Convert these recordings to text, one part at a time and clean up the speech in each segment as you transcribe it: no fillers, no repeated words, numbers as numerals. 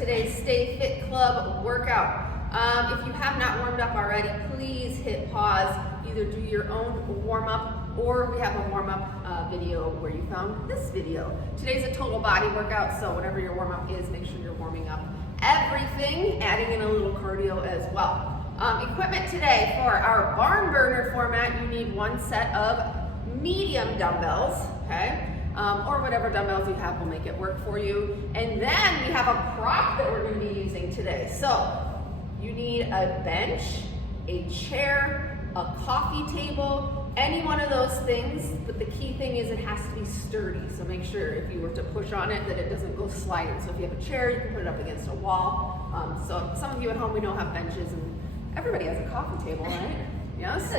today's Stay Fit Club workout. If you have not warmed up already, please hit pause. Either do your own warm-up or we have a warm-up video where you found this video. Today's a total body workout, so whatever your warm-up is, make sure you're warming up everything, adding in a little cardio as well. Equipment today for our barn burner format, you need one set of medium dumbbells, okay? Or whatever dumbbells you have will make it work for you. And then we have a prop that we're going to be using today. So you need a bench, a chair, a coffee table, any one of those things, but the key thing is it has to be sturdy. So make sure if you were to push on it that it doesn't go sliding. So if you have a chair, you can put it up against a wall. So some of you at home, we know have benches, and everybody has a coffee table, right? Yes?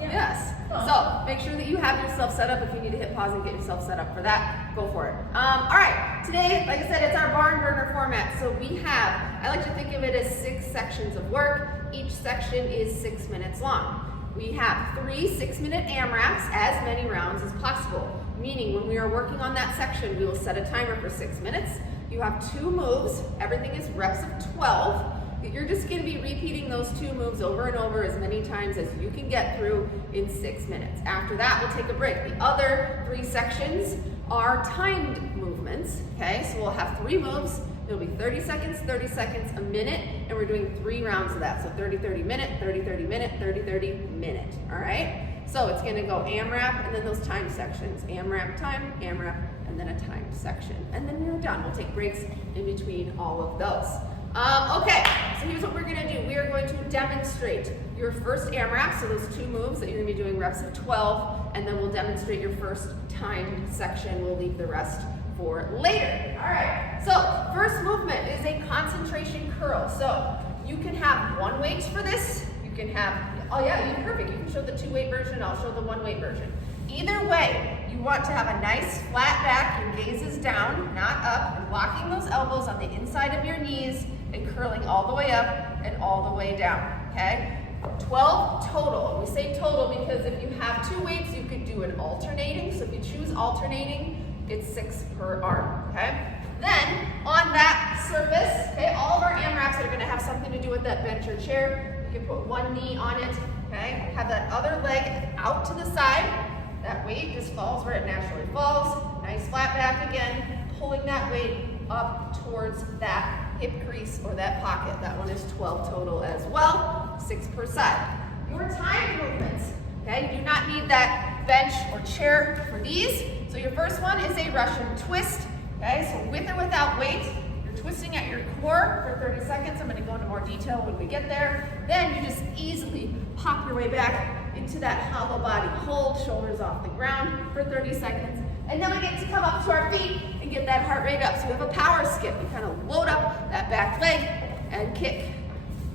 Yes. So make sure that you have yourself set up. If you need to hit pause and get yourself set up for that, go for it. All right, today, like I said, it's our barn burner format. So we have, I like to think of it as 6 sections of work. Each section is 6 minutes long. We have 3 6-minute AMRAPs, as many rounds as possible. Meaning when we are working on that section, we will set a timer for 6 minutes. You have 2 moves. Everything is reps of 12. You're just going to be repeating those 2 moves over and over as many times as you can get through in 6 minutes. After that, we'll take a break. The other 3 sections are timed movements, okay? So we'll have 3 moves. It'll be 30 seconds, a minute, and we're doing 3 rounds of that. So 30, 30 minute, 30, 30 minute, 30, 30 minute, all right? So it's going to go AMRAP and then those time sections. AMRAP time, AMRAP, and then a timed section. And then we're done. We'll take breaks in between all of those. Okay, so here's what we're going to do. We are going to demonstrate your first AMRAP, so those 2 moves that you're going to be doing reps of 12, and then we'll demonstrate your first timed section. We'll leave the rest for later. All right, so first movement is a concentration curl. So you can have 1 weight for this. You can have, oh yeah, you're perfect. You can show the 2-weight version. I'll show the 1-weight version. Either way, you want to have a nice flat back. Your gaze is down, not up. You're locking those elbows on the inside of your knees and curling all the way up and all the way down, okay? 12 total. We say total because if you have 2 weights, you could do an alternating. So if you choose alternating, it's 6 per arm, okay? Then, on that surface, okay, all of our AMRAPs are gonna have something to do with that bench or chair. You can put 1 knee on it, okay? Have that other leg out to the side. That weight just falls where it naturally falls. Nice flat back again, pulling that weight up towards that hip crease or that pocket. That one is 12 total as well, 6 per side. Your time movements, okay? You do not need that bench or chair for these. So your first one is a Russian twist, okay? So with or without weight, you're twisting at your core for 30 seconds. I'm gonna go into more detail when we get there. Then you just easily pop your way back into that hollow body hold, shoulders off the ground for 30 seconds. And then we get to come up to our feet and get that heart rate up. So we have a power skip. You kind of load up that back leg and kick.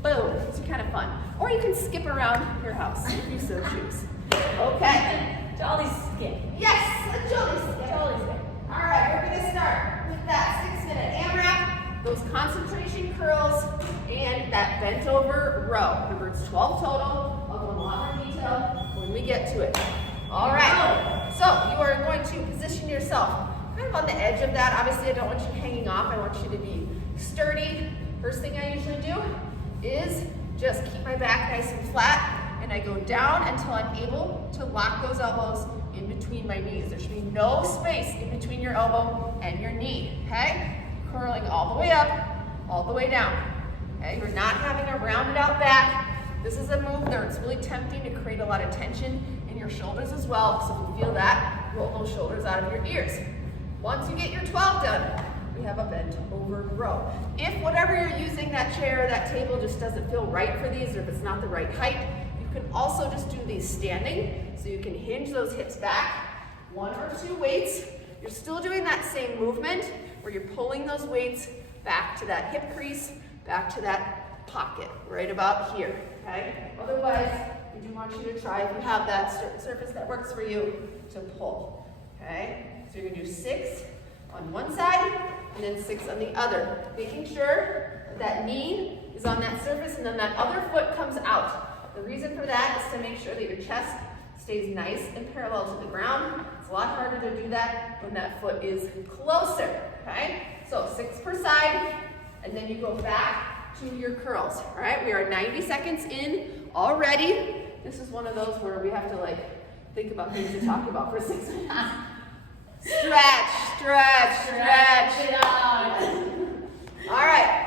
Boom. It's kind of fun. Or you can skip around your house if you so choose. Okay. Jolly skip. Yes, a jolly skip. Jolly skip. All right, we're going to start with that 6-minute AMRAP, those concentration curls, and that bent over row. Remember, it's 12 total. I'll go in a lot more detail when we get to it. All right, so you are going to position yourself kind of on the edge of that. Obviously, I don't want you hanging off. I want you to be sturdy. First thing I usually do is just keep my back nice and flat, and I go down until I'm able to lock those elbows in between my knees. There should be no space in between your elbow and your knee, okay? Curling all the way up, all the way down, okay? You're not having a rounded out back. This is a move that it's really tempting to create a lot of tension in your shoulders as well. So if you feel that, roll those shoulders out of your ears. Once you get your 12 done, we have a bent over row. If whatever you're using, that chair or that table, just doesn't feel right for these, or if it's not the right height, you can also just do these standing. So you can hinge those hips back, 1 or 2 weights. You're still doing that same movement where you're pulling those weights back to that hip crease, back to that pocket, right about here, okay? Otherwise, we do want you to try, if you have that surface that works for you, to pull, okay? So you're gonna do 6 on one side, and then 6 on the other, making sure that knee is on that surface and then that other foot comes out. The reason for that is to make sure that your chest stays nice and parallel to the ground. It's a lot harder to do that when that foot is closer, okay? So 6 per side, and then you go back to your curls. All right, we are 90 seconds in already. This is one of those where we have to like think about things to talk about for 6 minutes. Stretch, stretch, stretch. All right.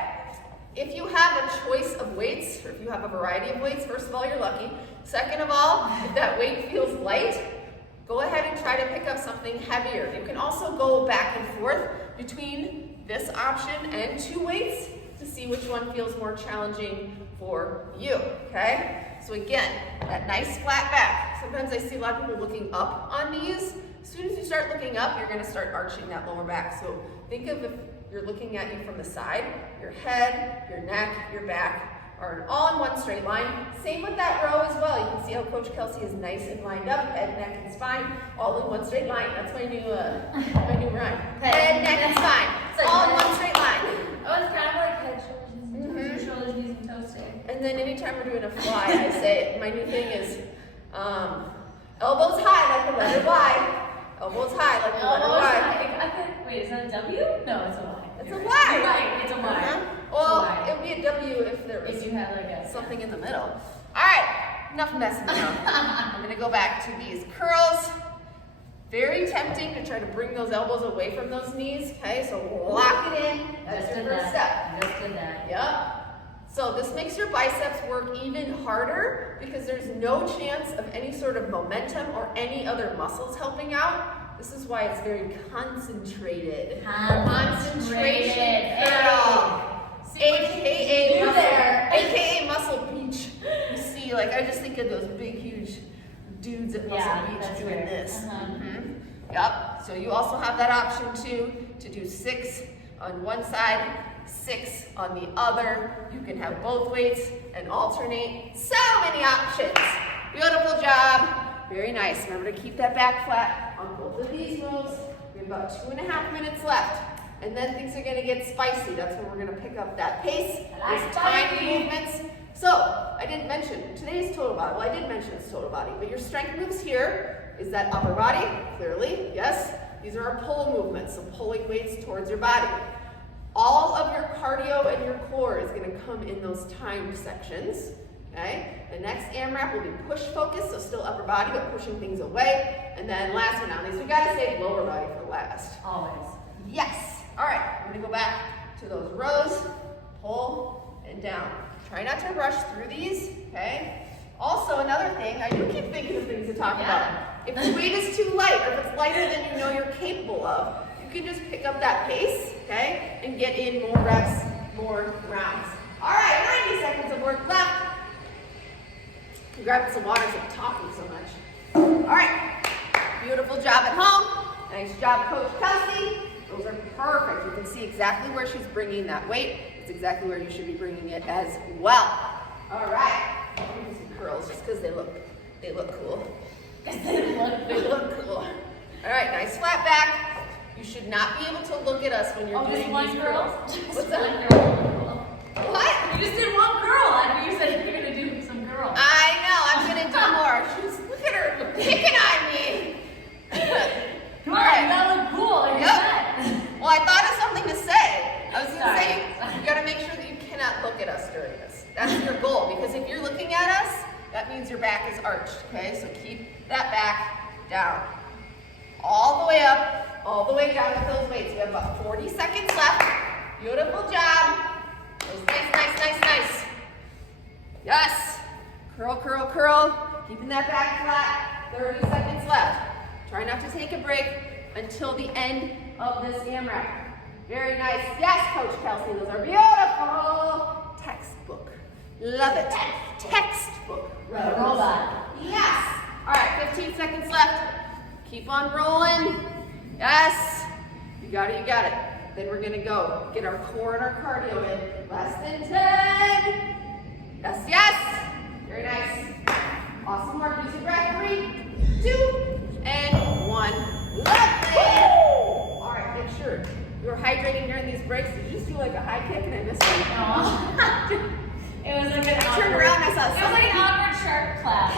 If you have a choice of weights, or if you have a variety of weights, first of all, you're lucky. Second of all, if that weight feels light, go ahead and try to pick up something heavier. You can also go back and forth between this option and 2 weights to see which one feels more challenging for you, okay? So again, that nice flat back. Sometimes I see a lot of people looking up on these. As soon as you start looking up, you're gonna start arching that lower back. So think of if you're looking at you from the side, your head, your neck, your back are all in one straight line. Same with that row as well. You can see how Coach Kelsey is nice and lined up, head, neck, and spine, all in one straight line. That's my new rhyme. Head, neck, and spine, all in one straight line. Oh, it's kind of like head, shoulders, knees, and toes day. And then anytime we're doing a fly, I say, my new thing is elbows high like the letter Y. Elbows high like the letter Y. Wait, is that a W? No, it's a Y. It's a Y. You're right, it's a Y. Well, it would be a W if there was If you had like a something in the middle. All right, enough messing around. I'm gonna go back to these curls. Very tempting to try to bring those elbows away from those knees. Okay, so lock it in. That's your first step. Just did that. Yep. So this makes your biceps work even harder because there's no chance of any sort of momentum or any other muscles helping out. This is why it's very concentrated. Concentration curl. AKA Muscle Beach. You see, like I just think of those big, huge dudes at Muscle Beach doing this. Yep. So you also have that option too to do 6 on one side, 6 on the other. You can have both weights and alternate. So many options. Beautiful job. Very nice. Remember to keep that back flat on both of these moves. We have about 2.5 minutes left. And then things are going to get spicy. That's when we're going to pick up that pace. There's tiny movements. So, I didn't mention, today's total body. Well, I did mention it's total body. But your strength moves here is that upper body, clearly, yes. These are our pull movements, so pulling weights towards your body. All of your cardio and your core is going to come in those timed sections. Okay? The next AMRAP will be push focused, so still upper body, but pushing things away. And then last but not least, we got to save lower body for last. Always. Yes. All right, I'm gonna go back to those rows, pull and down. Try not to rush through these, okay? Also, another thing, I do keep thinking of things to talk about. If the weight is too light, or if it's lighter than you know you're capable of, you can just pick up that pace, okay? And get in more reps, more rounds. All right, 90 seconds of work left. I'm grabbing some water because I'm talking so much. All right, beautiful job at home. Nice job, Coach Kelsey. Those are perfect. You can see exactly where she's bringing that weight. It's exactly where you should be bringing it as well. All right. I'm gonna do some curls just because they look cool. They look cool. All right, nice flat back. You should not be able to look at us when you're doing these curls. What's that? What? You just did one curl. I know you said you were gonna do some curls. I know. I'm gonna do more. Look at her picking on me. Come on, that look cool. Like Well, I thought of something to say. I was going to say, you got to make sure that you cannot look at us during this. That's your goal, because if you're looking at us, that means your back is arched, okay? So keep that back down. All the way up, all the way down with those weights. We have about 40 seconds left. Beautiful job. That was nice, nice, nice, nice. Yes. Curl, curl, curl. Keeping that back flat. 30 seconds left. Try not to take a break until the end of this AMRAP. Very nice. Yes, Coach Kelsey, those are beautiful. Textbook. Love it. Textbook. Robot. Yes. All right, 15 seconds left. Keep on rolling. Yes. You got it, you got it. Then we're gonna go get our core and our cardio in. Less than 10. Yes, yes. Very nice. Awesome work. Use your breath. 3, 2, and 1. Lovely. All right, make sure you're hydrating during these breaks. Did you just do like a high kick and I missed it? No. It was like an I turned around and I saw It was like an awkward shark class.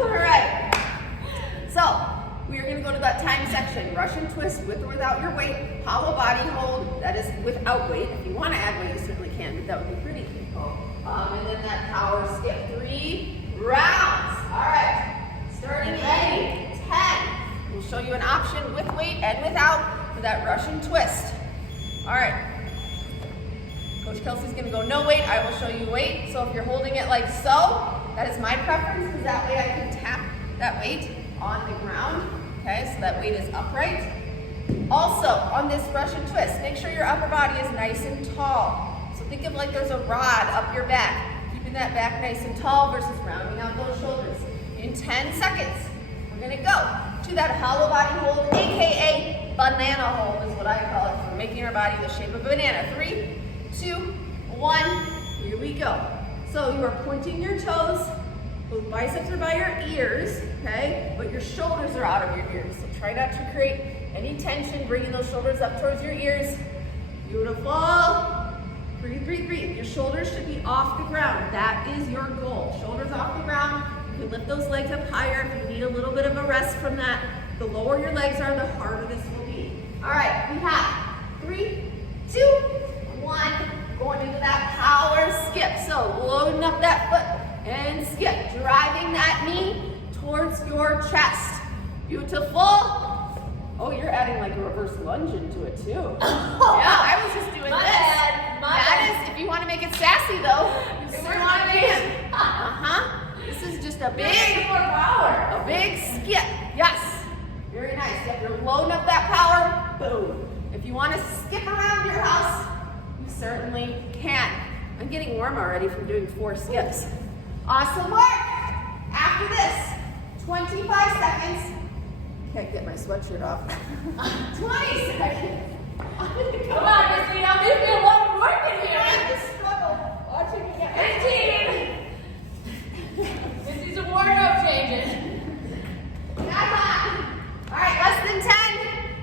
All right. So, we are gonna go to that time section. Russian twist with or without your weight. Hollow body hold, that is without weight. If you wanna add weight, you certainly can, but that would be pretty cool. And then that power skip, 3 rounds. All right, starting in 10. We'll show you an option with weight and without for that Russian twist. All right. Coach Kelsey's gonna go no weight. I will show you weight. So if you're holding it like so, that is my preference because that way I can tap that weight on the ground. Okay, so that weight is upright. Also, on this Russian twist, make sure your upper body is nice and tall. So think of like there's a rod up your back, keeping that back nice and tall versus rounding out those shoulders. In 10 seconds, we're gonna go to that hollow body hold, AKA banana hold is what I call it, for making our body the shape of a banana. 3, 2, 1, here we go. So you are pointing your toes, both biceps are by your ears, okay? But your shoulders are out of your ears. So try not to create any tension, bringing those shoulders up towards your ears. Beautiful. Breathe, breathe, breathe. Your shoulders should be off the ground. That is your goal. Shoulders off the ground. You can lift those legs up higher if you need a little bit of a rest from that. The lower your legs are, the harder this will be. All right, we have 3, 2, 1. Going into that power skip. So loading up that foot and skip. Driving that knee towards your chest. Beautiful. Oh, you're adding like a reverse lunge into it too. Yeah, I was just doing My this. bad, my That bad. is, if you want to make it sassy though, you certainly can. This is just a big, more power. a big skip. Yes. Very nice. If you're loading up that power, boom. If you want to skip around your house, you certainly can. I'm getting warm already from doing 4 skips. Awesome work. After this, 25 seconds. Can't get my sweatshirt off. 20 seconds. Come on, Christina, leave me alone working here. I just struggle watching you get 15. This is a wardrobe changes. Come on. All right, less than 10.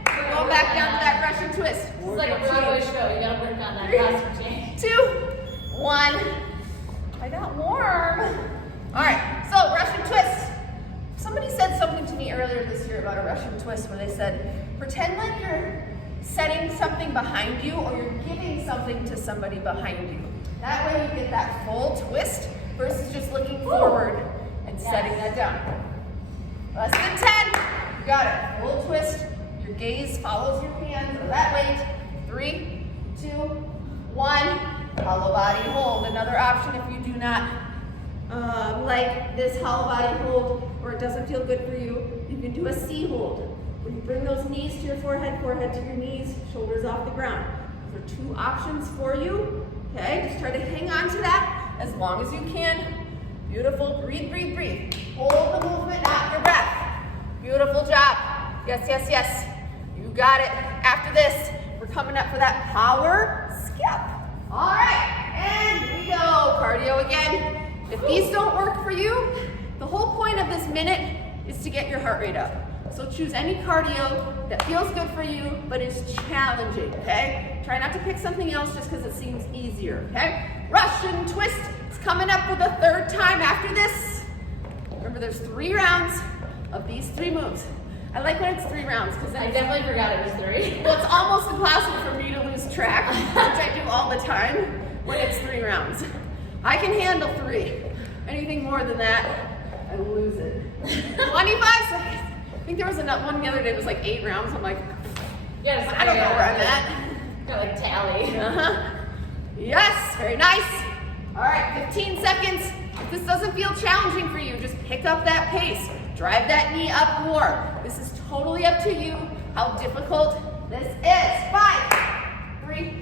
We're going back down to that Russian twist. It's like a Broadway show. You gotta work on that 3, costume change. 2, 1. I got warm. All right, so Russian twist. Somebody said something to me earlier this year about a Russian twist where they said, pretend like you're setting something behind you or you're giving something to somebody behind you. That way you get that full twist versus just looking forward and setting that down. Less than 10. You got it. Full twist. Your gaze follows your hands or that weight. 3, 2, 1. Hollow body hold. Another option if you do not like this hollow body hold or it doesn't feel good for you, you can do a C hold. Where you bring those knees to your forehead, forehead to your knees, shoulders off the ground. Those are 2 options for you. Okay, just try to hang on to that as long as you can. Beautiful. Breathe, breathe, breathe. Hold the movement, not your breath. Beautiful job. Yes, yes, yes. You got it. After this, we're coming up for that power skip. All right, and here we go. Cardio again. If these don't work for you, the whole point of this minute is to get your heart rate up. So choose any cardio that feels good for you, but is challenging, okay? Try not to pick something else just because it seems easier, okay? Russian twist is coming up for the 3rd time after this. Remember, there's 3 rounds of these 3 moves. I like when it's 3 rounds because I definitely forgot it was 3. well, it's almost impossible for me to lose track, which I do all the time when it's 3 rounds. I can handle 3. Anything more than that, I lose it. 25 seconds. I think there was one the other day, it was like 8 rounds. I'm like, Yes, I don't know where I'm at. Got like tally. Yes, very nice. All right, 15 seconds. If this doesn't feel challenging for you, just pick up that pace. Drive that knee up more. This is totally up to you how difficult this is. 5, 3,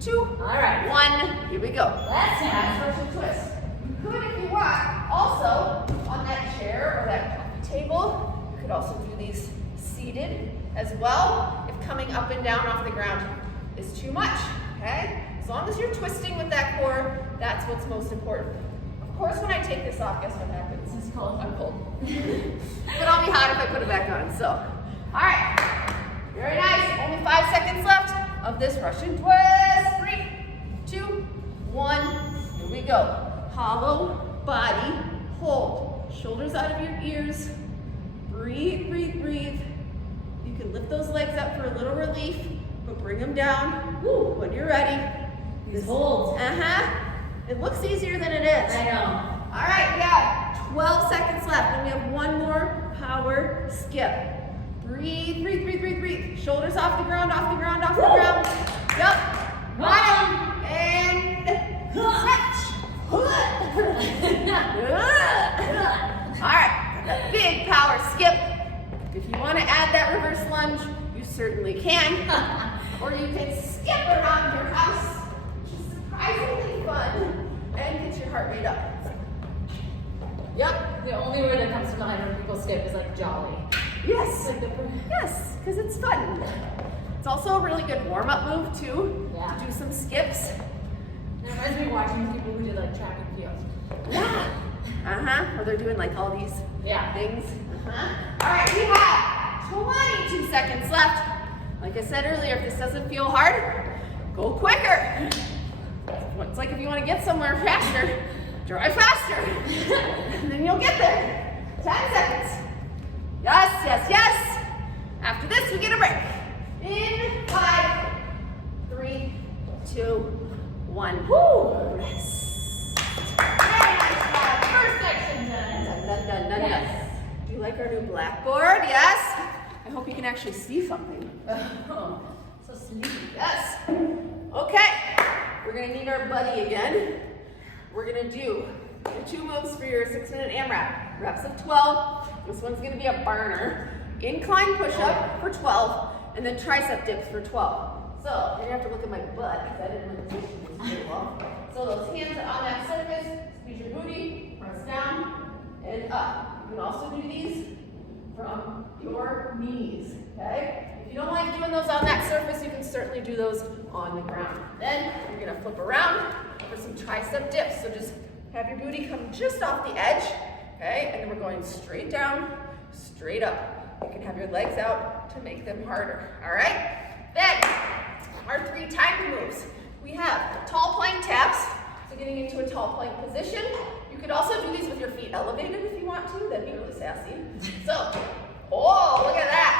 2, All right. 1. Here we go. Let's Nice Russian twist. You could, if you want, also on that chair or that coffee table, you could also do these seated as well if coming up and down off the ground is too much, okay? As long as you're twisting with that core, that's what's most important. Of course, when I take this off, guess what happens? It's cold. I'm cold. But I'll be hot if I put it back on, so. All right, very nice. Only 5 seconds left of this Russian twist. 3, 2, 1, here we go. Hollow body hold. Shoulders out of your ears. Breathe, breathe, breathe. can lift those legs up for a little relief, but bring them down when you're ready. These holds. It looks easier than it is. I know. All right, we have 12 seconds left, and we have one more power skip. Breathe, breathe, breathe, breathe, breathe. Shoulders off the ground, off the ground, off the ground. Yep. Bottom. And stretch. All right, a big power skip. If you want to add that reverse lunge, you certainly can. Or you can skip around your house, which is surprisingly fun, and get your heart rate up. Yep. The only word that comes to mind when people skip is like jolly. Yes. Like the Yes, because it's fun. It's also a really good warm-up move too. Yeah. Do some skips. It reminds me of watching people who did like track and field. Yeah. Or they're doing like all these Yeah. things. All right, we have 22 seconds left. Like I said earlier, if this doesn't feel hard, go quicker. It's like if you want to get somewhere faster, drive faster. And then you'll get there. 10 seconds. Yes, yes, yes. After this, we get a break. In 5, 3, 2, 1. Woo! Rest. Very nice job. First section done. Done. Yes. Do you like our new blackboard? Yes. I hope you can actually see something. Oh, so sleepy. Yes. Okay. We're gonna need our buddy again. We're gonna do your 2 moves for your 6-minute AMRAP. Reps of 12. This one's gonna be a burner. Incline push-up for 12, and then tricep dips for 12. So you're gonna have to look at my butt because I didn't look at this very well. So those hands are on that surface. Squeeze your booty, press down and up. You can also do these from your knees. Okay? If you don't like doing those on that surface, you can certainly do those on the ground. Then you're gonna flip around for some tricep dips. So just have your booty come just off the edge, okay? And then we're going straight down, straight up. You can have your legs out to make them harder, all right? Then, our 3 timed moves. We have tall plank taps, so getting into a tall plank position. You could also do these with your feet elevated if you want to, that'd be really sassy. So, oh, look at that.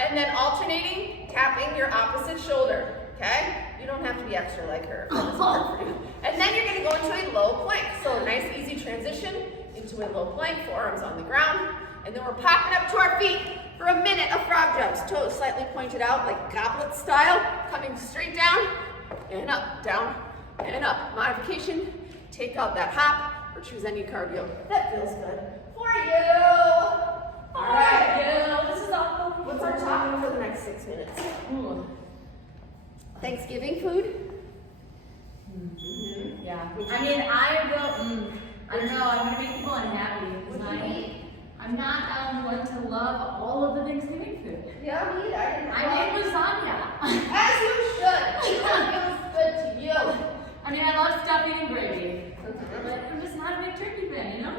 And then alternating, tapping your opposite shoulder, okay? You don't have to be extra like her. If that's hard for you. And then you're gonna go into a low plank. So a nice easy transition into a low plank, forearms on the ground. And then we're popping up to our feet for a minute of frog jumps. Toes slightly pointed out like goblet style, coming straight down and up, down and up. Modification, take out that hop or choose any cardio. That feels good for you. All right. Yeah, this is awful. What's our topic for the next 6 minutes? Ooh. Thanksgiving food? Yeah. I mean, I don't know. I'm gonna make people unhappy. What do you eat? I'm not one to love all of the Thanksgiving food. Yeah, me either. I made lasagna. As you should. That feels good to you. I mean, I love stuffing and gravy, but I'm just not a big turkey fan, you know?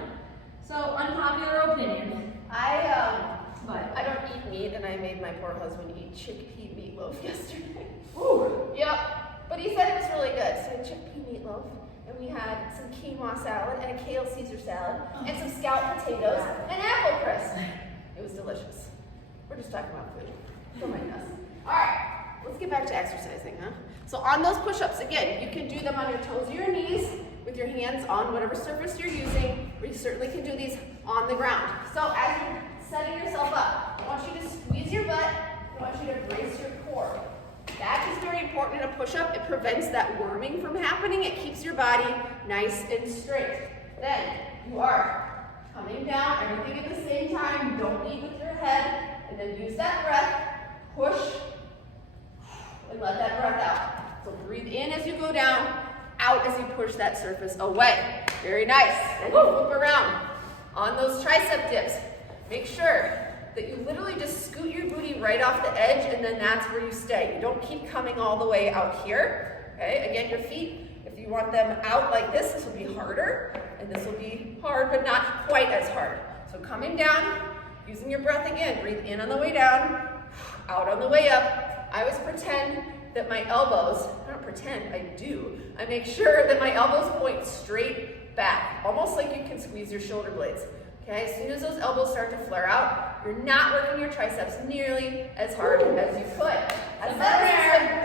So, unpopular opinion. I don't eat meat, and I made my poor husband eat chickpea meatloaf yesterday. Ooh. Yep. But he said it was really good. So we had chickpea meatloaf, and we had some quinoa salad, and a kale Caesar salad, and some scalloped potatoes, and apple crisp. It was delicious. We're just talking about food. Don't mind us. All right. Let's get back to exercising, huh? So on those push-ups, again, you can do them on your toes or your knees with your hands on whatever surface you're using, or you certainly can do these on the ground. So as you're setting yourself up, I want you to squeeze your butt. I want you to brace your core. That is very important in a push-up. It prevents that worming from happening. It keeps your body nice and straight. Then you are coming down, everything at the same time. Don't lead with your head. And then use that breath, push, and let that breath out. So breathe in as you go down, out as you push that surface away. Very nice. Then you flip around on those tricep dips. Make sure that you literally just scoot your booty right off the edge, and then that's where you stay. You don't keep coming all the way out here. Okay, again, your feet, if you want them out like this will be harder, and this will be hard, but not quite as hard. So coming down, using your breath again, breathe in on the way down, out on the way up. I always pretend that my elbows, I don't pretend, I do. I make sure that my elbows point straight back, almost like you can squeeze your shoulder blades. Okay, Okay, as soon as those elbows start to flare out, you're not working your triceps nearly as hard as you could.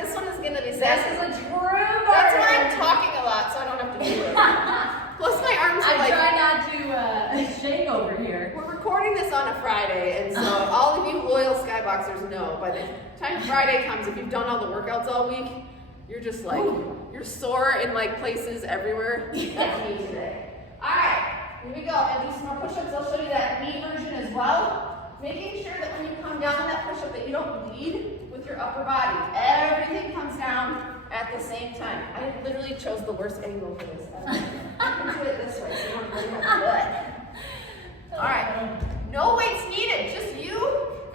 This one is gonna be sassy. This is a true burner. That's why I'm talking a lot, so I don't have to do it. Plus my arms are I try not to shake over here. We're recording this on a Friday, and so all of you loyal Skyboxers know by the time Friday comes, if you've done all the workouts all week, you're just like, you're sore in like places everywhere. That's me today. All right, here we go. And do some more push-ups. I'll show you that knee version as well. Making sure that when you come down on that push-up that you don't lead with your upper body. Everything comes down at the same time. I literally chose the worst angle for this. I can do it this way, so you don't really have to do it. All right, no weights needed, just you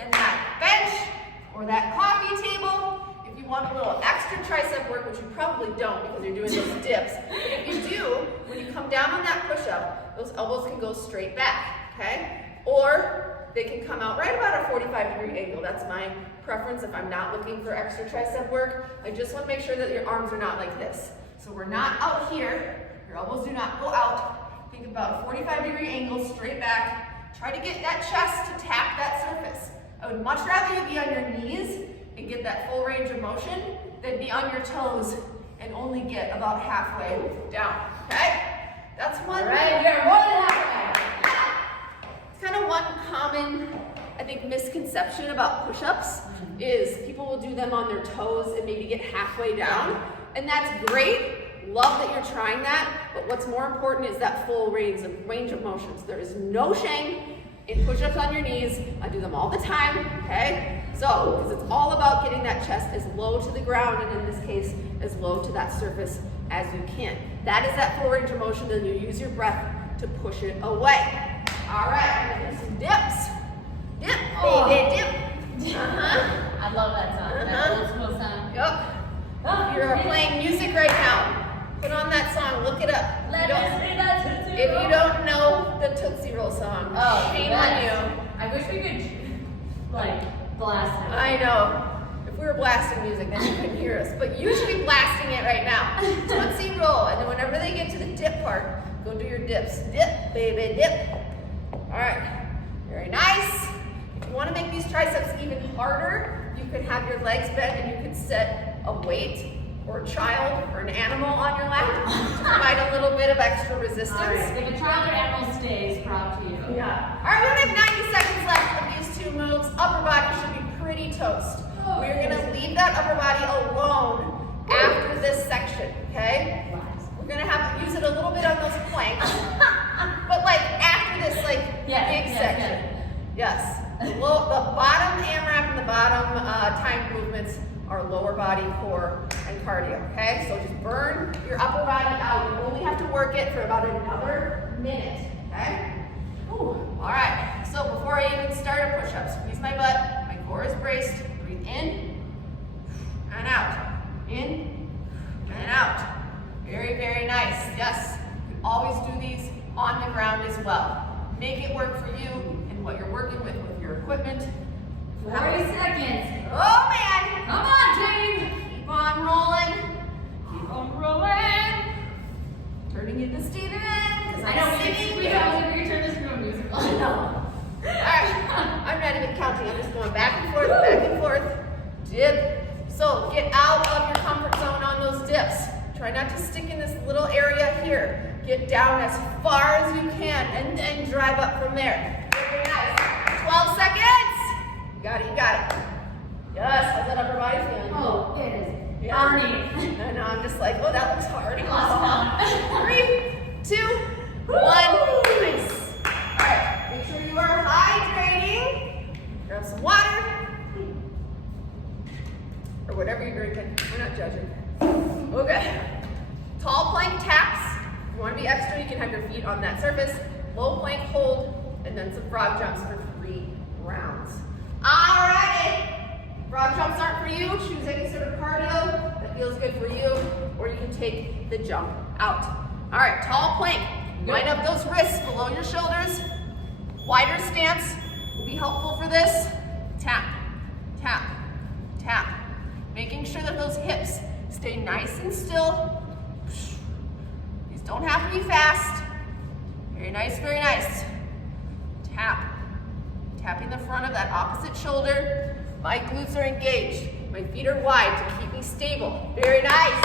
and that bench or that coffee table. If you want a little extra tricep work, which you probably don't because you're doing those dips, but if you do, when you come down on that push-up, those elbows can go straight back, okay? Or they can come out right about a 45-degree angle. That's my preference if I'm not looking for extra tricep work. I just want to make sure that your arms are not like this. So we're not out here. Your elbows do not go out. Think about a 45-degree angle straight back. Try to get that chest to tap that surface. I would much rather you be on your knees and get that full range of motion than be on your toes and only get about halfway down, okay? That's one. All right, you're more than halfway. It's kind of one common, I think, misconception about push-ups is people will do them on their toes and maybe get halfway down, and that's great. Love that you're trying that, but what's more important is that full range of motions. There is no shame in push-ups on your knees. I do them all the time, okay? So, because it's all about getting that chest as low to the ground, and in this case, as low to that surface as you can. That is that full range of motion, then you use your breath to push it away. All right, I'm gonna do some dips. Dip, baby, dip. I love that song. That old school song. Yup. Oh, You're playing music right now. Put on that song, look it up. If you don't know the Tootsie Roll song, shame on you. I wish we could, like, blast it. I know. If we were blasting music, then you couldn't hear us. But you should be blasting it right now. Tootsie Roll. And then whenever they get to the dip part, go do your dips. Dip, baby, dip. All right. Very nice. If you want to make these triceps even harder, you could have your legs bent and you could set a weight or a child or an animal on your lap to provide a little bit of extra resistance. All right. If a child or animal stays, props to you. Yeah. All right, we only have 90 seconds left of these two moves. Upper body should be pretty toast. We're gonna leave that upper body alone after this section, okay? We're gonna use it a little bit on those planks, but like after this big section. Yes. The bottom AMRAP and the bottom timed movements are lower body, core, and cardio, okay? So just burn your upper body out. You only have to work it for about another minute, okay? Ooh. All right, so before I even start a push-up, squeeze my butt, my core is braced, breathe in and out, in and out. Very, very nice, yes. You can always do these on the ground as well. Make it work for you and what you're working with your equipment. 40 seconds. Oh man! Come on, team. Keep on rolling. Keep on rolling. Turning into Steven, because I know, I'm singing. we can turn this into a musical. I know. Alright, I'm not even counting. I'm just going back and forth, dip. So get out of your comfort zone on those dips. Try not to stick in this little area here. Get down as far as you can and then drive up from there. Very nice. 12 seconds. You got it, you got it. Yes, how's that upper body feeling? Oh, it is. Yeah. Arnie. I know, I'm just like, oh, that looks hard. Awesome. 3, 2, 1. Nice. All right, make sure you are hydrating. Grab some water. Or whatever you're drinking. We're not judging. Okay. Tall plank taps. If you want to be extra, you can have your feet on that surface. Low plank hold, and then some frog jumps for 3 rounds. Alrighty. Frog jumps aren't for you. Choose any sort of cardio that feels good for you, or you can take the jump out. All right, tall plank. Line up those wrists below your shoulders. Wider stance will be helpful for this. Tap, tap, tap. Making sure that those hips stay nice and still. These don't have to be fast. Very nice, very nice. tap. Tapping the front of that opposite shoulder. My glutes are engaged. My feet are wide to keep me stable. Very nice.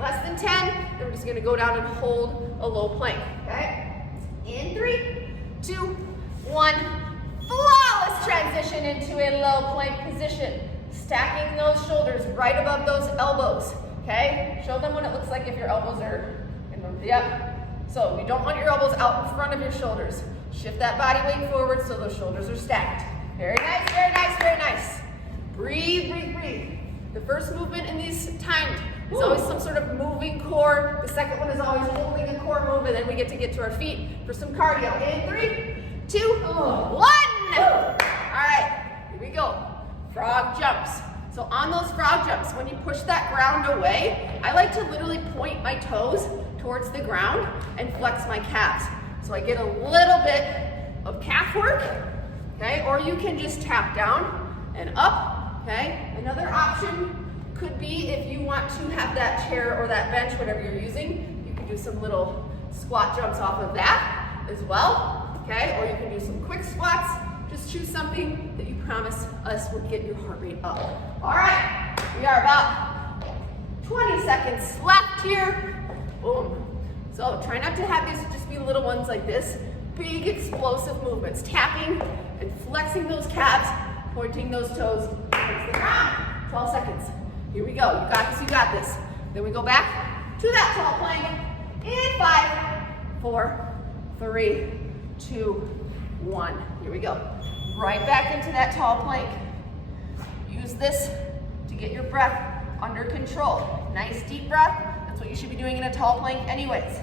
Less than 10, then we're just gonna go down and hold a low plank, okay? In 3, 2, 1. Flawless transition into a low plank position. Stacking those shoulders right above those elbows, okay? Show them what it looks like if your elbows are in the, yep. So you don't want your elbows out in front of your shoulders. Shift that body weight forward so those shoulders are stacked. Very nice, very nice, very nice. Breathe, breathe, breathe. The first movement in these timed is always some sort of moving core. The second one is always holding a core move, and then we get to our feet for some cardio. In 3, 2, 1. All right, here we go. Frog jumps. So on those frog jumps, when you push that ground away, I like to literally point my toes towards the ground and flex my calves. So I get a little bit of calf work, okay? Or you can just tap down and up, okay? Another option could be if you want to have that chair or that bench, whatever you're using, you can do some little squat jumps off of that as well, okay? Or you can do some quick squats. Just choose something that you promise us will get your heart rate up. All right, we are about 20 seconds left here. Boom. So try not to have these just be little ones like this. Big explosive movements, tapping and flexing those calves, pointing those toes towards the ground. 12 seconds. Here we go. You got this, you got this. Then we go back to that tall plank. In 5, 4, 3, 2, 1. Here we go. Right back into that tall plank. Use this to get your breath under control. Nice deep breath. That's what you should be doing in a tall plank anyways.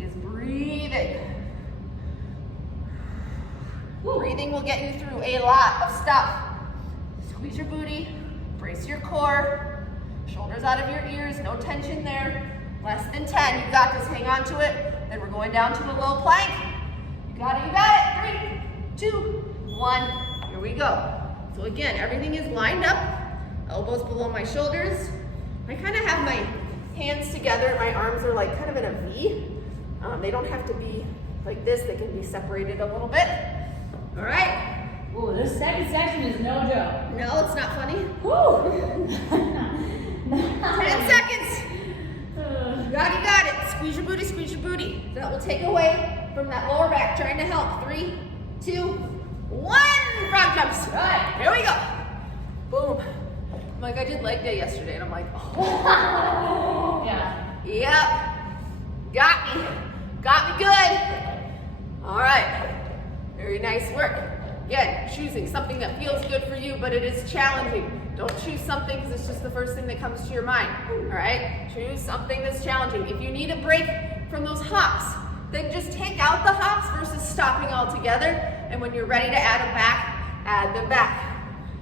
Is breathing. Breathing will get you through a lot of stuff. Squeeze your booty, brace your core, shoulders out of your ears, no tension there. Less than 10, you got this, hang on to it. Then we're going down to the low plank. You got it, you got it. 3, 2, 1, here we go. So again, everything is lined up, elbows below my shoulders. I kind of have my hands together, my arms are like kind of in a V. They don't have to be like this, they can be separated a little bit. All right. Ooh, this second section is no joke. No, it's not funny. Woo! 10 seconds. You got it. Squeeze your booty, squeeze your booty. That will take away from that lower back, trying to help. 3, 2, 1. Frog jumps. All right, here we go. Boom. I'm like, I did leg day yesterday, and I'm like, oh. Yeah. Yep. Got me. Got me good. All right. Very nice work. Again, choosing something that feels good for you, but it is challenging. Don't choose something because it's just the first thing that comes to your mind. All right? Choose something that's challenging. If you need a break from those hops, then just take out the hops versus stopping altogether. And when you're ready to add them back, add them back.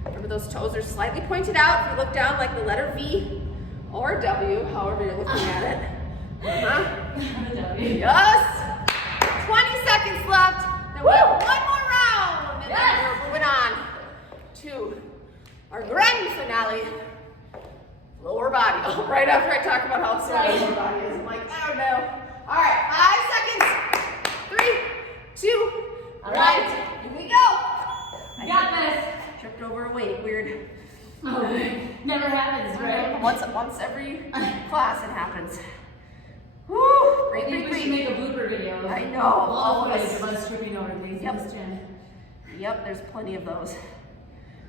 Remember those toes are slightly pointed out. If you look down like the letter V or W, however you're looking at it. Yes. 20 seconds left. Then we have one more round. And then we're moving on to our grand finale. Lower body. Oh, right after I talk about how sore lower body is, I'm like, I don't know. All right, 5 seconds. 3, 2, 1. Here we go. Got this. Tripped over a weight. Weird. Oh, never happens, right? Once every class it happens. Woo! Breathe, I think breathe, we should breathe. make a blooper video. I know. All All of us. of us tripping over things in this gym. Yep, there's plenty of those.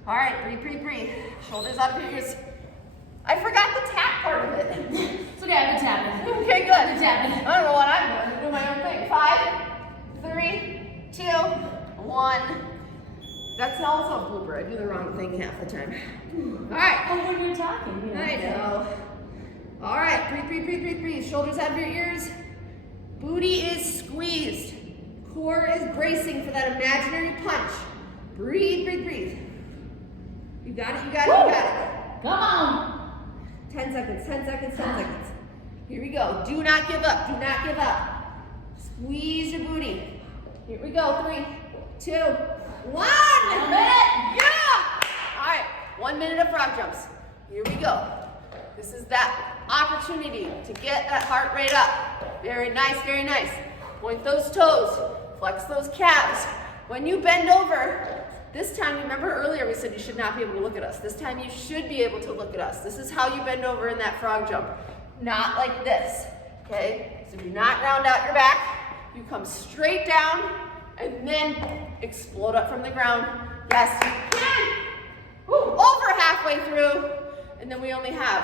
All right, breathe, breathe, breathe. Shoulders out of your ears. I forgot the tap part of it. It's okay, I've been tapping. Okay, good. I've been tapping. I don't know what I'm doing. I'm doing my own thing. 5, 3, 2, 1. That's also a blooper. I do the wrong thing half the time. All right. Oh, when you're talking. I know. All right, breathe, breathe, breathe, breathe, breathe. Shoulders out of your ears. Booty is squeezed. Core is bracing for that imaginary punch. Breathe, breathe, breathe. You got it, you got it, you got it. Come on. 10 seconds, 10 seconds, 10 seconds. Here we go. Do not give up, do not give up. Squeeze your booty. Here we go. 3, 2, 1. 1 minute. Yeah. All right, 1 minute of frog jumps. Here we go. This is that opportunity to get that heart rate up. Very nice, very nice. Point those toes, flex those calves, when you bend over, this time, remember earlier we said you should not be able to look at us. This time you should be able to look at us. This is how you bend over in that frog jump. Not like this, okay? So do not round out your back. You come straight down and then explode up from the ground. Yes, you can. Woo, over halfway through. And then we only have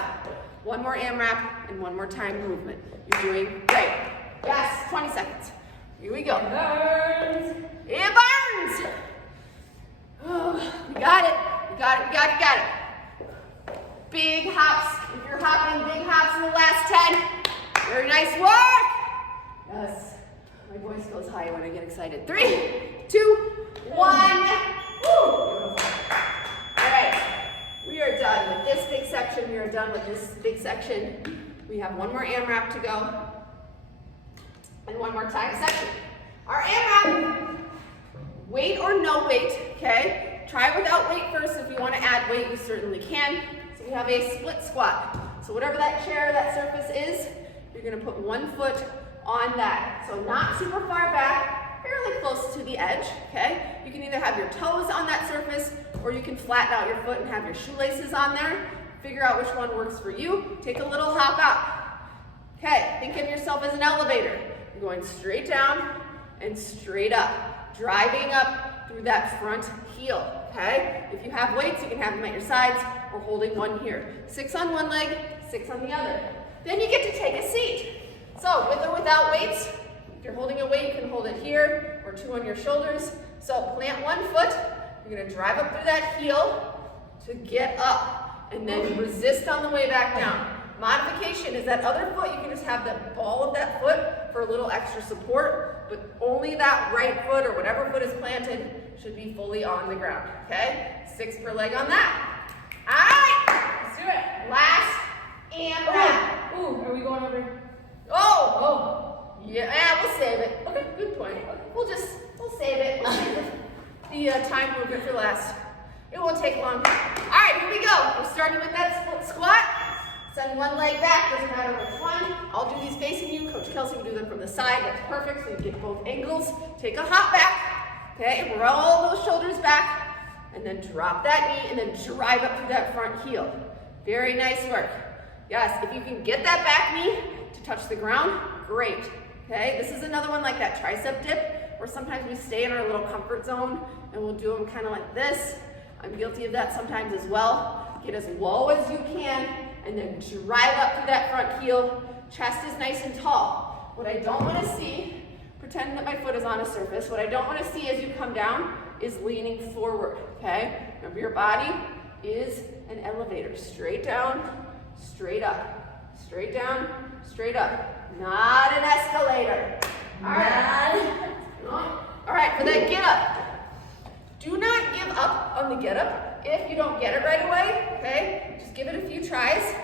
one more AMRAP and one more time movement. You're doing great. Yes, 20 seconds. Here we go. It burns. It burns. Oh, you got it. You got it. You got it. You got it. Big hops. If you're hopping, big hops in the last 10. Very nice work. Yes. My voice goes higher when I get excited. 3, 2, 1. Woo. Beautiful. All right. We are done with this big section. We are done with this big section. We have one more AMRAP to go. And one more time section. Our AMRAP, weight or no weight, okay? Try without weight first. If you want to add weight, you certainly can. So we have a split squat. So whatever that chair, that surface is, you're gonna put one foot on that. So not super far back, fairly close to the edge, okay? You can either have your toes on that surface or you can flatten out your foot and have your shoelaces on there. Figure out which one works for you. Take a little hop out. Okay, think of yourself as an elevator. You're going straight down and straight up, driving up through that front heel, okay? If you have weights, you can have them at your sides or holding one here. 6 on one leg, 6 on the other. Then you get to take a seat. So with or without weights, if you're holding a weight, you can hold it here or 2 on your shoulders. So plant one foot, you're gonna drive up through that heel to get up and then resist on the way back down. Modification is that other foot, you can just have the ball of that foot for a little extra support, but only that right foot or whatever foot is planted should be fully on the ground, okay? 6 per leg on that. All right, let's do it. Last and back. Ooh, are we going over? Oh, yeah, we'll save it. Okay, good point. We'll save it. We'll save the time movement for last. It won't take long. All right, here we go. We're starting with that split squat. Send one leg back, doesn't matter which one. I'll do these facing you. Coach Kelsey will do them from the side. That's perfect, so you get both angles. Take a hop back, okay? Roll those shoulders back, and then drop that knee, and then drive up through that front heel. Very nice work. Yes, if you can get that back knee to touch the ground, great, okay? This is another one like that tricep dip, where sometimes we stay in our little comfort zone, and we'll do them kind of like this. I'm guilty of that sometimes as well. Get as low as you can, and then drive up through that front heel. Chest is nice and tall. What I don't want to see, pretend that my foot is on a surface, what I don't want to see as you come down is leaning forward, okay? Remember, your body is an elevator. Straight down, straight up. Straight down, straight up. Not an escalator. All right. All right, for that get up. Do not give up on the get up if you don't get it right away, okay? Just give it a few tries.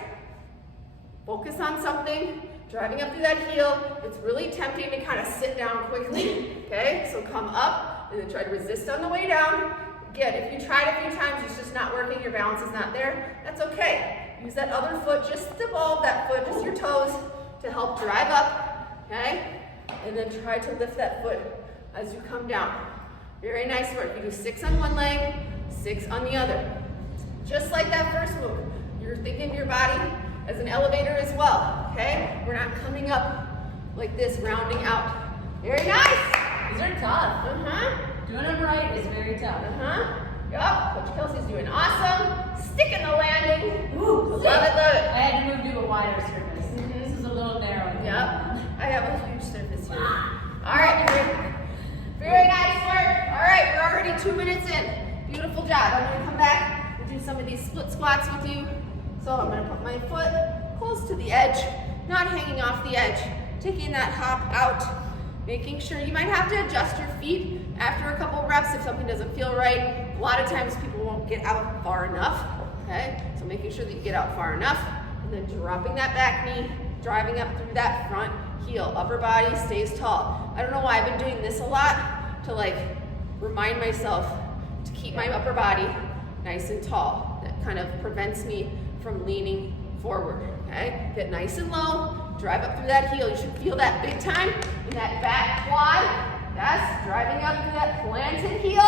Focus on something, driving up through that heel. It's really tempting to kind of sit down quickly, okay? So come up and then try to resist on the way down. Again, if you tried a few times, it's just not working, your balance is not there, that's okay. Use that other foot, just the ball of that foot, just your toes, to help drive up, okay? And then try to lift that foot as you come down. Very nice work. You do 6 on one leg, 6 on the other. Just like that first move, you're thinking of your body as an elevator as well, okay? We're not coming up like this, rounding out. Very nice. These are tough. Doing them right is very tough. Yup, Coach Kelsey's doing awesome. Stick in the landing. Ooh, love it, love it. I had to move to a wider surface. This is a little narrow. Yep, I have a huge surface here. All right, very nice work. All right, we're already 2 minutes in. Beautiful job. I'm gonna come back and do some of these split squats with you. So I'm gonna put my foot close to the edge, not hanging off the edge, taking that hop out, making sure you might have to adjust your feet after a couple reps if something doesn't feel right. A lot of times people won't get out far enough, okay? So making sure that you get out far enough, and then dropping that back knee, driving up through that front heel. Upper body stays tall. I don't know why I've been doing this a lot, to like remind myself to keep my upper body nice and tall. That kind of prevents me from leaning forward, okay? Get nice and low, drive up through that heel. You should feel that big time in that back quad. Yes, driving up to that planted heel.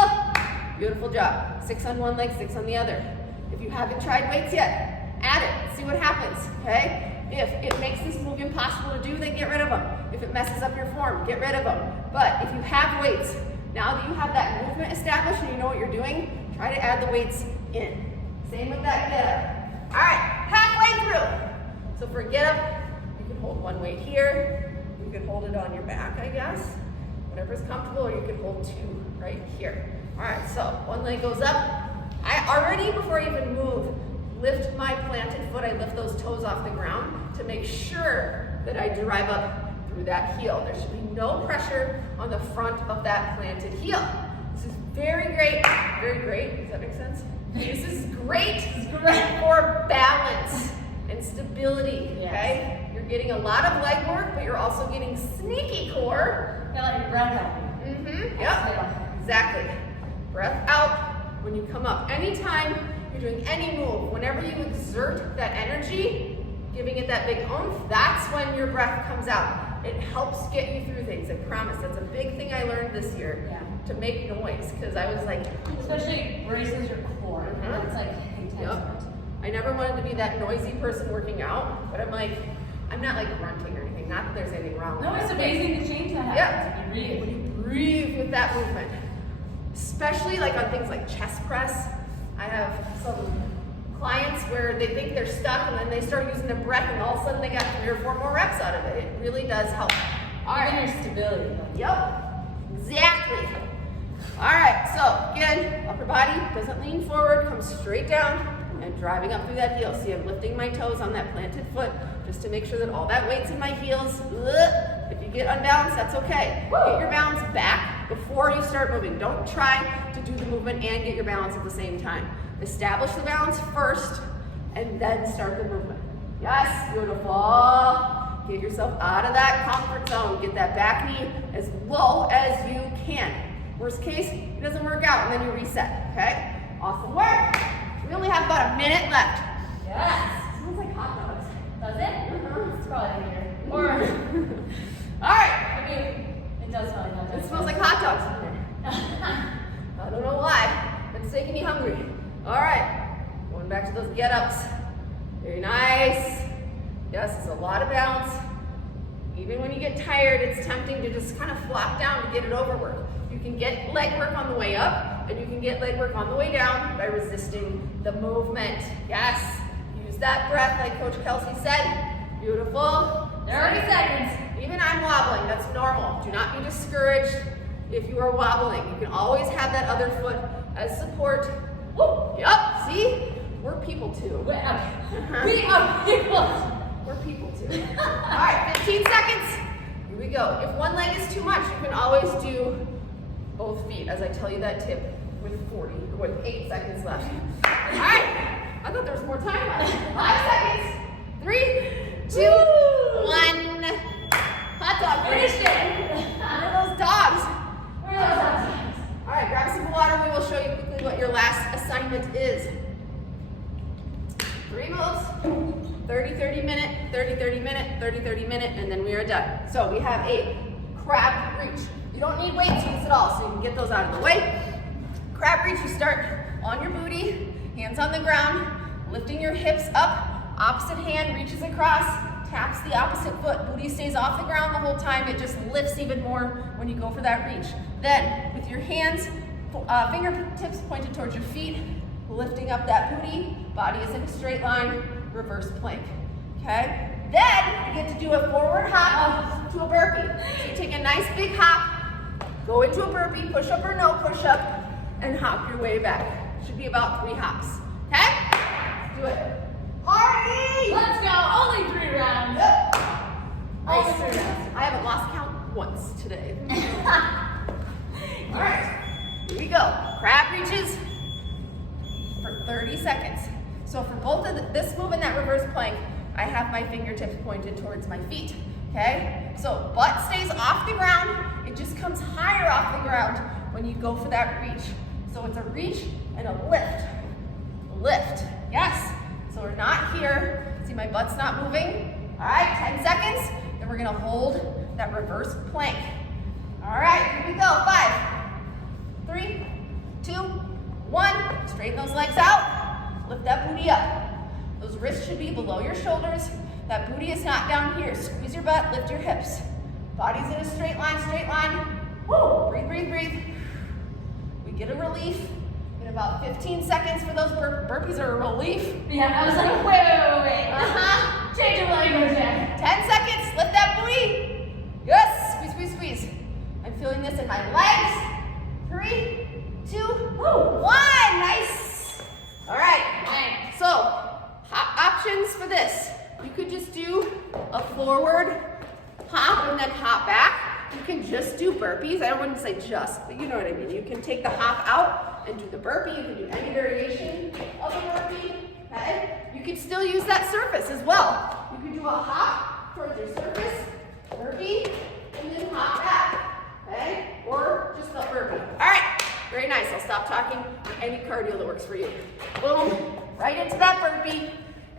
Beautiful job. 6 on one leg, 6 on the other. If you haven't tried weights yet, add it, see what happens, okay? If it makes this move impossible to do, then get rid of them. If it messes up your form, get rid of them. But if you have weights, now that you have that movement established and you know what you're doing, try to add the weights in. Same with that get up. All right, halfway through. So for get up, you can hold one weight here. You can hold it on your back, I guess. Whatever's comfortable, or you can hold 2 right here. All right, so one leg goes up. I already, before I even move, lift my planted foot. I lift those toes off the ground to make sure that I drive up through that heel. There should be no pressure on the front of that planted heel. This is very great. Very great. Does that make sense? This is great for balance and stability, okay? You're getting a lot of leg work, but you're also getting sneaky core. Feel like your breath out. Mm-hmm, yep, exactly. Breath out when you come up. Anytime you're doing any move, whenever you exert that energy, giving it that big oomph, that's when your breath comes out. It helps get you through things, I promise. That's a big thing I learned this year, to make noise, because I was like... Especially braces your core. It's like intense. Yep. I never wanted to be that noisy person working out, but I'm like, I'm not like grunting or anything, not that there's anything wrong with No, it's amazing the change that happens. Yeah, when you breathe with that movement. Especially like on things like chest press. I have some clients where they think they're stuck and then they start using their breath and all of a sudden they got 3 or 4 more reps out of it. It really does help. All right. Even your stability. Yep, exactly. All right, so again, upper body doesn't lean forward, comes straight down and driving up through that heel. See, I'm lifting my toes on that planted foot just to make sure that all that weight's in my heels. If you get unbalanced, that's okay. Get your balance back before you start moving. Don't try to do the movement and get your balance at the same time. Establish the balance first and then start the movement. Yes, beautiful. Get yourself out of that comfort zone. Get that back knee as low as you can. Worst case, it doesn't work out and then you reset, okay? Awesome work. We only have about a minute left. Yes. Smells like hot dogs. Does it? It's probably here. Or, all right. I mean, it does smell like hot dogs. It smells like hot dogs in here. I don't know why, but it's making me hungry. All right, going back to those get-ups. Very nice. Yes, it's a lot of balance. Even when you get tired, it's tempting to just kind of flop down to get it over work. You can get leg work on the way up, and you can get leg work on the way down by resisting the movement. Yes, use that breath like Coach Kelsey said. Beautiful. 30 seconds. Even I'm wobbling, that's normal. Do not be discouraged if you are wobbling. You can always have that other foot as support. Woo. Yup, see? We're people too. We are people. We're people too. All right, 15 seconds. Here we go. If one leg is too much, you can always do both feet, as I tell you that tip with 8 seconds left. All right, I thought there was more time left. 5 seconds. 3, 2, 1. Hot dog, finish it. Where are those dogs? Where are those dogs? All right, grab some water. We will show you quickly what your last assignment is. 3 moves. 30 minute, 30 minute, 30 minute, and then we are done. So we have a crab reach. You don't need weights for this at all, so you can get those out of the way. Crab reach, you start on your booty, hands on the ground, lifting your hips up, opposite hand reaches across, taps the opposite foot, booty stays off the ground the whole time, it just lifts even more when you go for that reach. Then, with your hands, fingertips pointed towards your feet, lifting up that booty, body is in a straight line, reverse plank, okay? Then, you get to do a forward hop to a burpee. So you take a nice big hop, go into a burpee, push up or no push up, and hop your way back. Should be about 3 hops, okay? Let's do it. Party! Let's go. Only 3 rounds. Yep. Only Nice. 3 rounds. I haven't lost count once today. All right, here we go. Crab reaches for 30 seconds. So for both of this move and that reverse plank, I have my fingertips pointed towards my feet, okay? So butt stays off the ground, it just comes higher off the ground when you go for that reach. So it's a reach and a lift. Lift, yes. So we're not here, see my butt's not moving. All right, 10 seconds, then we're gonna hold that reverse plank. All right, here we go. 5, 3, 2, 1. Straighten those legs out. Lift that booty up. Those wrists should be below your shoulders. That booty is not down here. Squeeze your butt, lift your hips. Body's in a straight line, straight line. Woo! Breathe, breathe, breathe. We get a relief in about 15 seconds for those burpees are a relief. Yeah, I was like, wait. Change of language there. 10 seconds, lift that booty. Yes, squeeze, squeeze, squeeze. I'm feeling this in my legs. 3, 2, 1, nice. All right, so options for this. You could just do a forward hop and then hop back. You can just do burpees. I wouldn't say just, but you know what I mean. You can take the hop out and do the burpee. You can do any variation of a burpee, okay? You can still use that surface as well. You can do a hop towards your surface, burpee, and then hop back, okay? Or just a burpee. All right, very nice. I'll stop talking. Any cardio that works for you. Boom, right into that burpee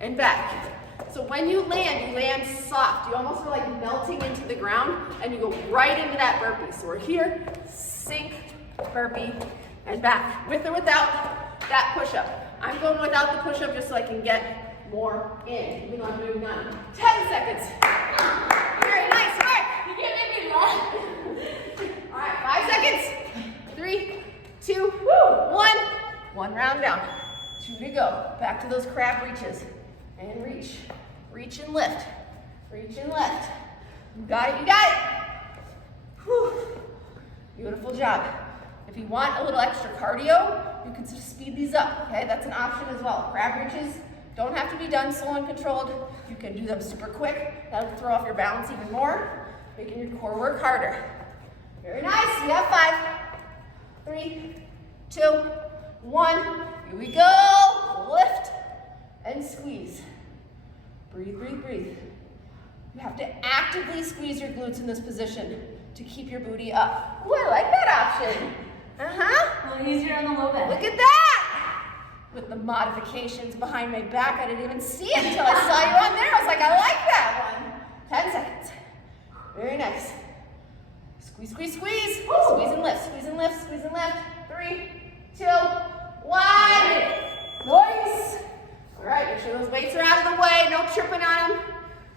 and back. So when you land soft. You almost are like melting into the ground and you go right into that burpee. So we're here, sink, burpee, and back. With or without that push-up. I'm going without the push-up just so I can get more in, even though I'm doing none. 10 seconds. Very nice, all right. You can't make me laugh. All right, 5 seconds. 3, 2, 1. One round down. 2 to go. Back to those crab reaches. And reach. Reach and lift. Reach and lift. You got it, you got it. Whew. Beautiful job. If you want a little extra cardio, you can just speed these up, okay? That's an option as well. Crab reaches don't have to be done slow and controlled. You can do them super quick. That'll throw off your balance even more, making your core work harder. Very nice. You have 5, 3, 2, 1. Here we go. Lift and squeeze. Breathe, breathe, breathe. You have to actively squeeze your glutes in this position to keep your booty up. Ooh, I like that option. A little easier on the low back. Look at that. With the modifications behind my back, I didn't even see it until I saw you on there. I was like, I like that one. 10 seconds. Very nice. Squeeze, squeeze, squeeze. Woo. Squeeze and lift, squeeze and lift, squeeze and lift. 3, 2, 1. Nice. All right, make sure those weights are out of the way. No tripping on them.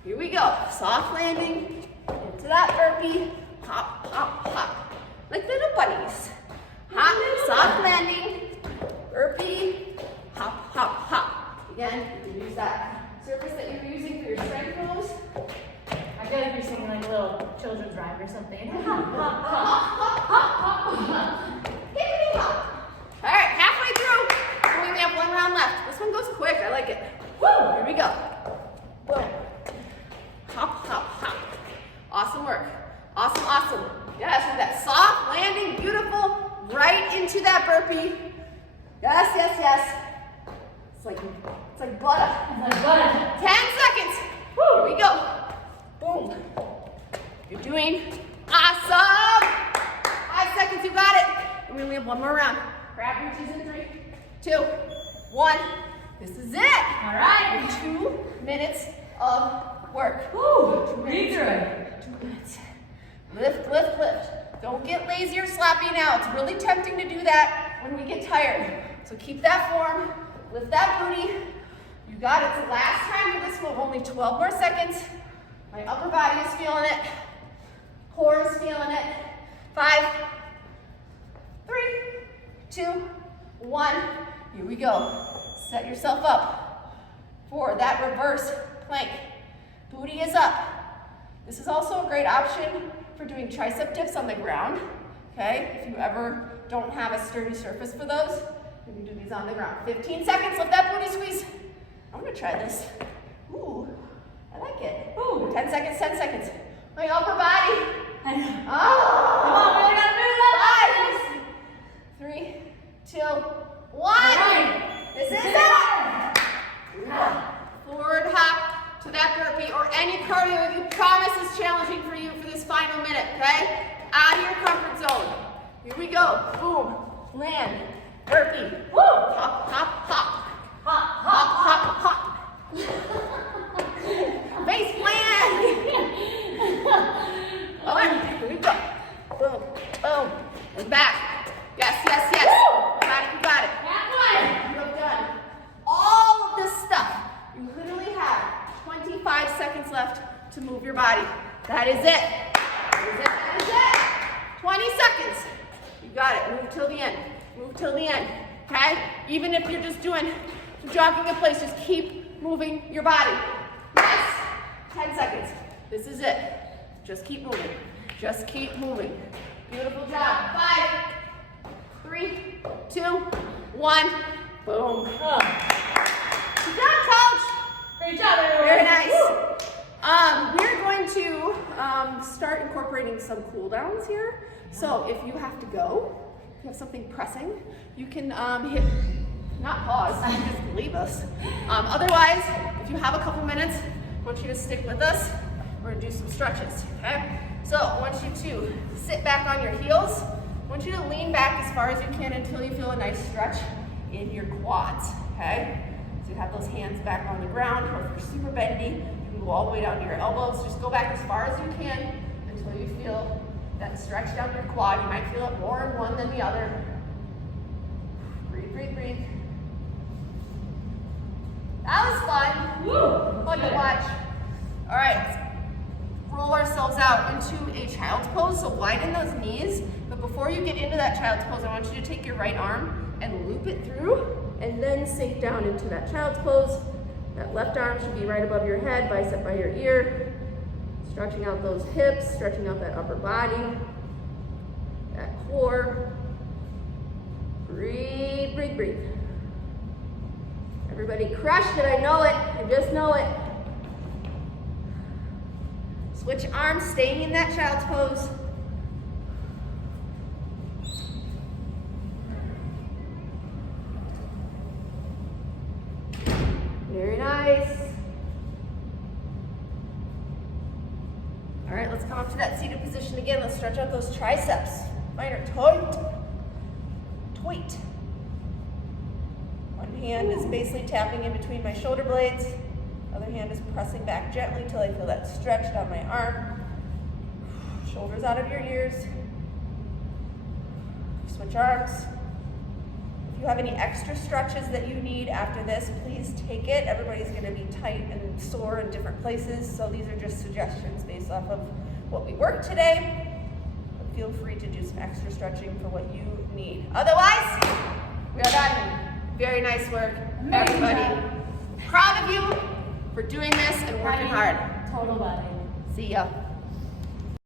Here we go. Soft landing into that burpee. Hop, hop, hop. Like little bunnies. Hop, soft landing. Burpee. Hop, hop, hop. Again, you can use that surface that you're using for your strength moves. I feel like you're singing like a little children's rhyme or something. Hop, hop, hop, hop, hop, hop. Hippity hop. All right, halfway through. We only have 1 round left. This one goes quick. I like it. Woo! Here we go. Boom. Hop, hop, hop. Awesome work. Awesome, awesome. Yes, with that soft landing, beautiful. Right into that burpee. Yes, yes, yes. It's like butter. It's like butter. 10 seconds. Woo! Here we go. Boom. You're doing awesome. 5 seconds, you got it. And we only have 1 more round. Crab reaches in 3, 2, 1. This is it. All right. 2 minutes of work. Woo! 2 Breathe through minutes. it. 2 minutes. Lift, lift, lift. Don't get lazy or sloppy now. It's really tempting to do that when we get tired. So keep that form. Lift that booty. You got it. It's the last time for this one. Only 12 more seconds. My upper body is feeling it. Core is feeling it. 5, 3, 2, 1. Here we go. Set yourself up for that reverse plank. Booty is up. This is also a great option for doing tricep dips on the ground. Okay, if you ever don't have a sturdy surface for those, you can do these on the ground. 15 seconds, lift that booty squeeze. I'm gonna try this. Ooh, I like it. Ooh, 10 seconds, 10 seconds. My upper body. I know. Oh, Come on, we gotta move up. 5, 3, 2, 1. Right. This is it. Forward hop to that burpee or any cardio you promise is challenging for you for this final minute, okay? Out of your comfort zone. Here we go. Boom. Land. Burpee. Woo! Hop, hop, hop. Hop, Hop, hop, hop. Base plan. All right, here we go. Boom. to move your body. That is it. That is it. That is it. 20 seconds. You got it. Move till the end. Move till the end. Okay? Even if you're just doing jogging in place, just keep moving your body. Yes. 10 seconds. This is it. Just keep moving. Just keep moving. Beautiful job. 5, 3, 2, 1. Boom. Good job, coach. Great job, everyone. Very nice. Woo. We're going to start incorporating some cool downs here. So if you have to go, if you have something pressing, you can hit, not pause, you just leave us. Otherwise, if you have a couple minutes, I want you to stick with us. We're gonna do some stretches, okay? So I want you to sit back on your heels. I want you to lean back as far as you can until you feel a nice stretch in your quads, okay? So you have those hands back on the ground, or if you're super bendy, you can go all the way down to your elbows. Just go back as far as you can until you feel that stretch down your quad. You might feel it more in one than the other. Breathe, breathe, breathe. That was fun. Woo. Fun to watch. All right. Roll ourselves out into a child's pose, so widen those knees. But before you get into that child's pose, I want you to take your right arm and loop it through, and then sink down into that child's pose. That left arm should be right above your head, bicep by your ear. Stretching out those hips, stretching out that upper body, that core. Breathe, breathe, breathe. Everybody crushed it, I know it, I just know it. Switch arms, staying in that child's pose. Very nice. All right, let's come up to that seated position again. Let's stretch out those triceps. Mine are tight. Tight. One hand is basically tapping in between my shoulder blades. Other hand is pressing back gently till I feel that stretch down my arm. Shoulders out of your ears. Switch arms. If you have any extra stretches that you need after this, please take it. Everybody's gonna be tight and sore in different places, so these are just suggestions based off of what we worked today. But feel free to do some extra stretching for what you need. Otherwise, we are done. Very nice work, everybody. Proud of you for doing this and working hard. Total body. See ya.